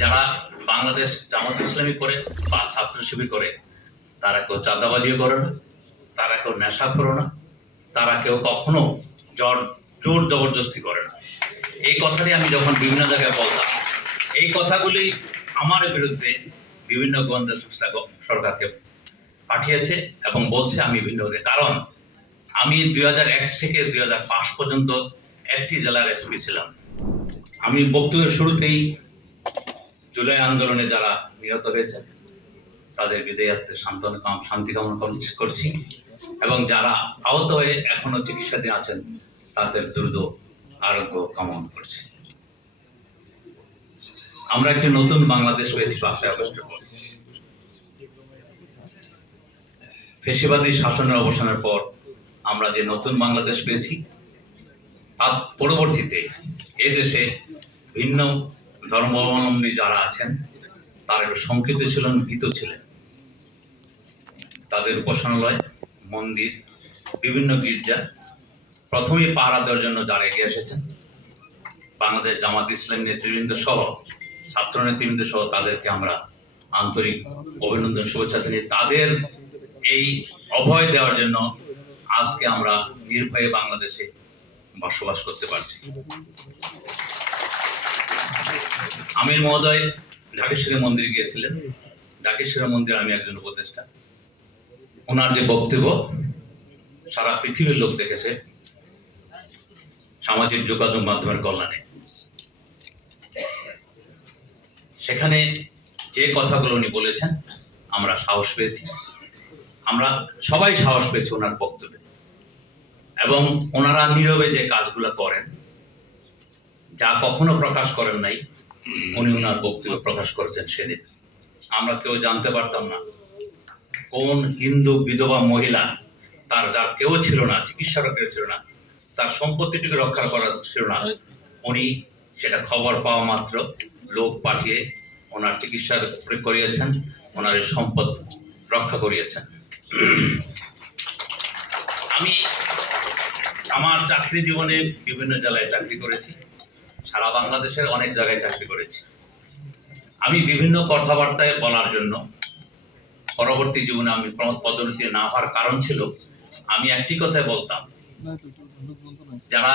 যারা বাংলাদেশ জামাত ইসলামী করে বা ছাত্র শিবির করে, তারা কেউ চাঁদাবাজিও করে না, তারা কেউ নেশা করে না, তারা কেউ কখনো জোর জোর জবরদস্তি করে না। এই কথাটি আমি যখন বিভিন্ন জায়গায় বলতাম, এই কথাগুলি আমার বিরুদ্ধে বিভিন্ন গোয়েন্দা সংস্থা সরকারকে পাঠিয়েছে এবং বলছে আমি ভিন্ন কারণ আমি দুই এক থেকে দুই পাঁচ পর্যন্ত একটি জেলার এসপি ছিলাম। আমি বক্তব্যের শুরুতেই জুলাই আন্দোলনে যারা নিহত হয়েছে তাদের বিদেয়াত্মে সান্ত্বনা শান্তি কামনা করছি- এবং যারা আহত হয়ে এখনও চিকিৎসাধীন আছেন, তাদের দ্রুত আরোগ্য কামনা করছি। আমরা একটি নতুন বাংলাদেশ পেয়েছি পাঁচই আগস্টের পর। ফেসিবাদী শাসনের অবসানের পর আমরা যে নতুন বাংলাদেশ পেয়েছি, তার পরবর্তীতে এ দেশে ভিন্ন ধর্মাবলম্বী যারা আছেন, তারা একটু শঙ্কিত ছিলেন, ভীত ছিলেন। তাদের উপাসনালয়, মন্দির, বিভিন্ন গির্জা, প্রথমেই পাহারা দেওয়ার জন্য যারা এগিয়ে এসেছেন, বাংলাদেশ জামাত ইসলাম নেতৃবৃন্দ সহ, ছাত্র নেতৃবৃন্দ সহ তাদেরকে আমরা আন্তরিক অভিনন্দন, শুভেচ্ছা জানিয়ে তাদের এই অভয় দেওয়ার জন্য আজকে আমরা নির্ভয়ে বাংলাদেশে বসবাস করতে পারছি। আমির মহোদয় ঢাকেশ্বরী মন্দিরে গিয়েছিলেন। ঢাকেশ্বরী মন্দির আমি একজন উপদেষ্টা। ওনার যে বক্তব্য, সারা পৃথিবীর লোক দেখেছে। সামাজিক যোগাযোগ মাধ্যমের কল্যাণে। সেখানে যে কথাগুলো উনি বলেছেন, আমরা সাহস পেয়েছি। আমরা সবাই সাহস পেয়েছি ওনার বক্তব্যে। এবং ওনারা নীরবে যে কাজগুলো করেন যা কখনো প্রকাশ করেন নাই, উনি ওনার বক্তব্য প্রকাশ করেছেন সেদিন। আমরা কেউ জানতে পারতাম না কোন হিন্দু বিধবা মহিলা, তার যার কেউ ছিল না, চিকিৎসারও কেউ ছিল না, তার সম্পত্তিটিকে রক্ষা করা ছিল না, উনি সেটা খবর পাওয়া মাত্র লোক পাঠিয়ে ওনার চিকিৎসা করিয়েছেন, ওনার সম্পদ রক্ষা করিয়েছেন। আমি আমার চাকরি জীবনে বিভিন্ন জেলায় চাকরি করেছি। সারা বাংলাদেশের অনেক জায়গায় চাকরি করেছি। আমি বিভিন্ন কথাবার্তায় বলার জন্য পরবর্তী জীবনে আমি পদোন্নতি না হওয়ার কারণ ছিল, আমি একটি কথাই বলতাম। যারা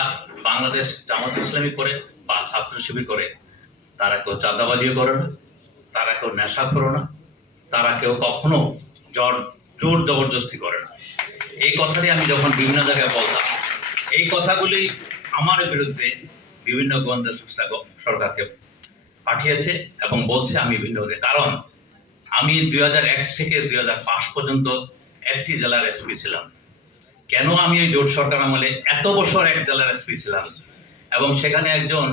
বাংলাদেশ জামাত ইসলামী করে বা ছাত্র শিবির করে, তারা কেউ চাঁদাবাজিও করে না, তারা কেউ নেশা করে না, তারা কেউ কখনো জোর জোর জবরদস্তি করে না। এই কথাটি আমি যখন বিভিন্ন জায়গায় বলতাম, এই কথাগুলি আমার বিরুদ্ধে বিভিন্ন গোয়েন্দা সংস্থা সরকারকে পাঠিয়েছে এবং বলছে আমি ভিন্ন কারণ আমি দুই থেকে দুই পর্যন্ত একটি জেলার এসপি ছিলাম। কেন আমি ওই জোট সরকার আমলে এত বছর এক জেলার এসপি ছিলাম? এবং সেখানে একজন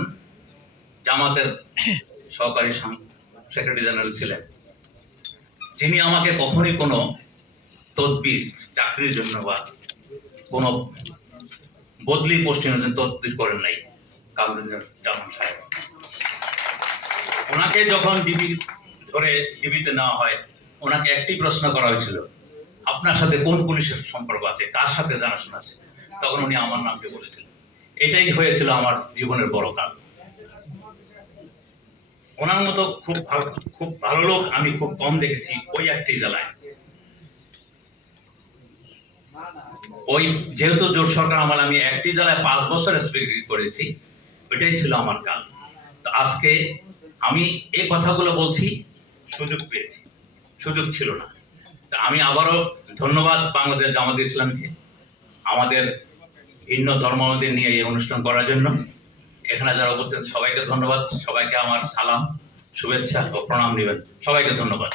জামাতের সহকারী সেক্রেটারি জেনারেল ছিলেন। যিনি আমাকে কখনই কোনো তদবির, চাকরির জন্য বা কোনো বদলি পোস্টিং তদবির করেন নাই। কামরুজ্জামান জামান সাহেব। ওনাকে যখন ডিবি ধরে ডিবিতে নেওয়া হয়, ওনাকে একটি প্রশ্ন করা হয়েছিল, আপনার সাথে কোন পুলিশের সম্পর্ক আছে? কার সাথে জানাশোনা আছে? তখন উনি আমার নামকে বলেছিলেন। এটাই হয়েছিল আমার জীবনের বড় কাল। ওনার মতো খুব খুব ভালো লোক আমি খুব কম দেখেছি ওই একটি জেলায়। ওই, যেহেতু জোট সরকার আমলে, আমি একটি জেলায় পাঁচ বছর করেছি ওইটাই ছিল আমার কাল। তো আজকে আমি এই কথাগুলো বলছি, সুযোগ পেয়েছি। সুযোগ ছিল না। তা আমি আবারও ধন্যবাদ বাংলাদেশ জামাত ইসলামকে আমাদের ভিন্ন ধর্মাবলম্বী নিয়ে এই অনুষ্ঠান করার জন্য। এখানে যারা উপস্থিত, সবাইকে ধন্যবাদ। সবাইকে আমার সালাম, শুভেচ্ছা ও প্রণাম নেবেন সবাইকে ধন্যবাদ।